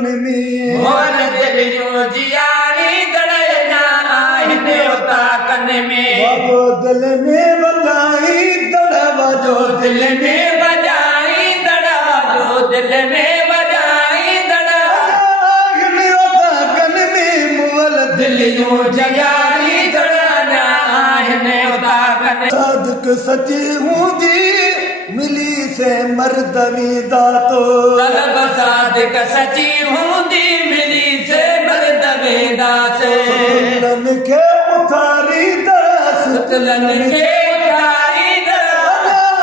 दुश्मन में मोल दिलियूं जियारी दड़ना आहिनि उता कन में बाबो दिल में वॼाई दड़ जो वाजो दिल में बजाई दड़ा जो दिल में बजाई दड़ा आहिनि उता कन में मुअल दिलियूं जियारी दड़ना आहिनि उता कन सादिक सची हूंदी मिली से मर्द वेंदा तो तलब सादिक सची हूंदी मिली से मर्द वेंदा से सुतलन खे उथारींदा सुतलन खे उथारी दड़ा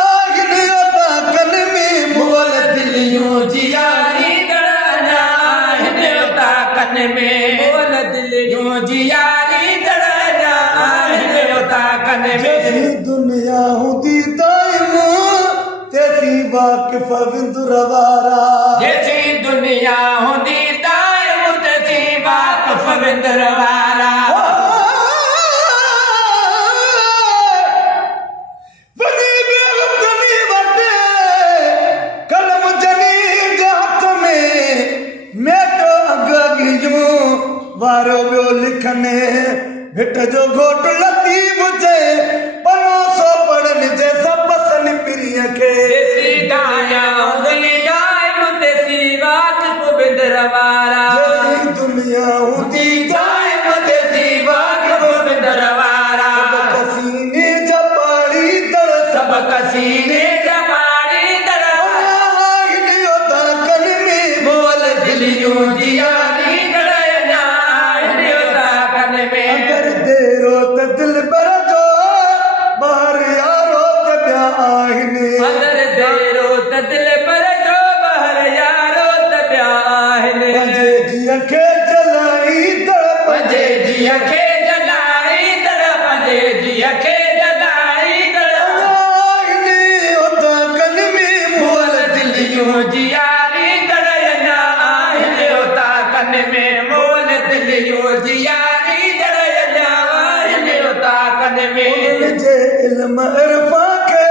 आहिनि उता कन में मुअल दिलियूं जियारी दड़ना आहिनि उता कन में मोल दिलियूं जियारी दड़ना आहिनि उता कन में जैसी दुनिया हूंदी दाइम तैसी वाकिफ़ विंदुर वारा जैसी दुनिया हूंदी दाइम तैसी वाक़िफ़ विंदुर वारा वनी बेवतनी वटे कलम जनी जे हथ में मेटो अॻियूं वारो ॿियो लिखने भिट जो घोट लतीफ़ जे पनो सो पढ़नि जे सपसन पिरीअ खे जैसी दाया हूंदी दाइम तैसी वाक़िफ़ विंदुर वारा जैसी दुनिया हूंदी दाइम तैसी वाक़िफ़ विंदुर वारा सीने जपाड़ी दर सब कसीने जमाड़ी दड़ा आहिनि उता कन में मोल दिलियूं जियारी दड़ना आहिनि उता कन में अगर देरो त दिल बर जो ॿाहिर यारो त ॿिया आहिनि अंदर देरो त दिल पर जो बहर यारो त ॿिया आहिनि पंहिंजे जीअ खे जलाई दर पंहिंजे जीअ खे जलाई दड़ पंहिंजे जीअ खे जलाई दड़ आहिनि उता कन में मोल दिलियूं जियारी दड़ना आहिनि उता कन में मोल दिलियूं जियारी दड़ना आहिनि उता कन में जे इल्म इरफा खे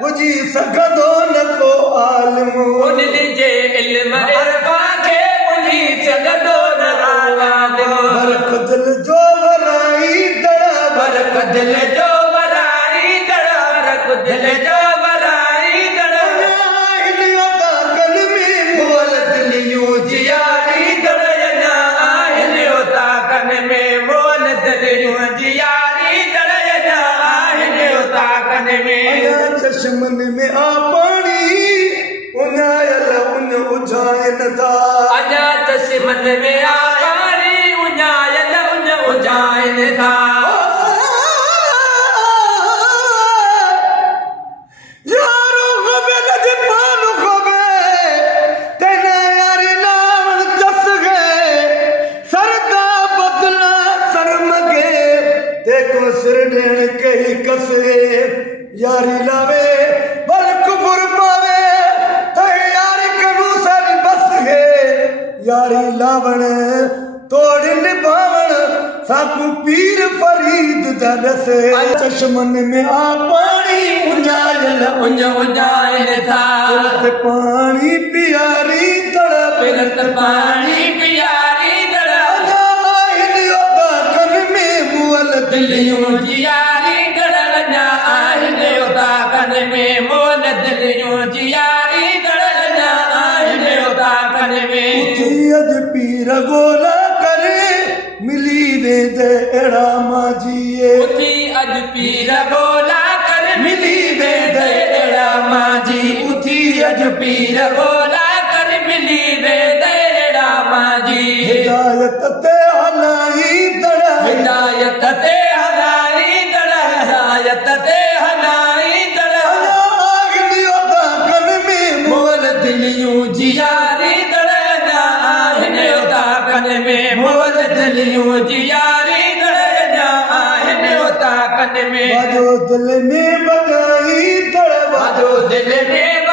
पुॼी सघंदो न को आलिम उन्हनि जे इल्म इरफा खे भुली सघंदो न आलिम बरक दिल जो वराई दड़ बरक दिल जो वराई दड़ बरक दिल जो वराई दड़ आहिनि उता कन में मोल दिलियूं जियारी दड़ना आहिनि उता कन में मोल दिलियूं जियारी दड़ना आहिनि उता कन में अञा चश्मन में आ पाणी उञायल उन उजाइन था अञा चश्मन में आ पाणी उञायल उन उजाइन था यारो ख़बे लॼ पान ख़बे तेने यारी नाम चस गए सरदा बदला शर्म गे देखो सिर ॾियण कई कसे यारी लावे बल कुफुर पावे ते यारी कनु सर बस गे यारी लावण तोड़ निभावण साकू पीर फरीद दरसे चश्मन में आ पानी उञायल उञ उजाइन था पानी पियारी तड़प पिरत पाणी पियारी दड़ आहिनि उता कन में मुअल दिलियूं जियारी दड़ना आहिनि उता कन में मोल दिलियूं जियारी दड़ना आहिनि उता कन में थी अॼु पीर ॻोल्हा करे मिली वेंदे अहिड़ा माजीए उथी अॼु पीर ॻोल्हा कर मिली वेंदे अहिड़ा मांझी उथी अॼु पीर ॻोल्हा कर मिली वेंदे अहिड़ा मांझी हिदायत ते हलाई दड़ हिदायत ते हलाई दड़ हिदायत ते हलाई दड़ आहिनि उता कन में मोल दिलियूं जियारी दड़ना आहिनि उता कन में मोल दिलियूं जियारी दड़ना आहिनि उता कन में बाजो दिल में वॼाई दड़ जो दिल में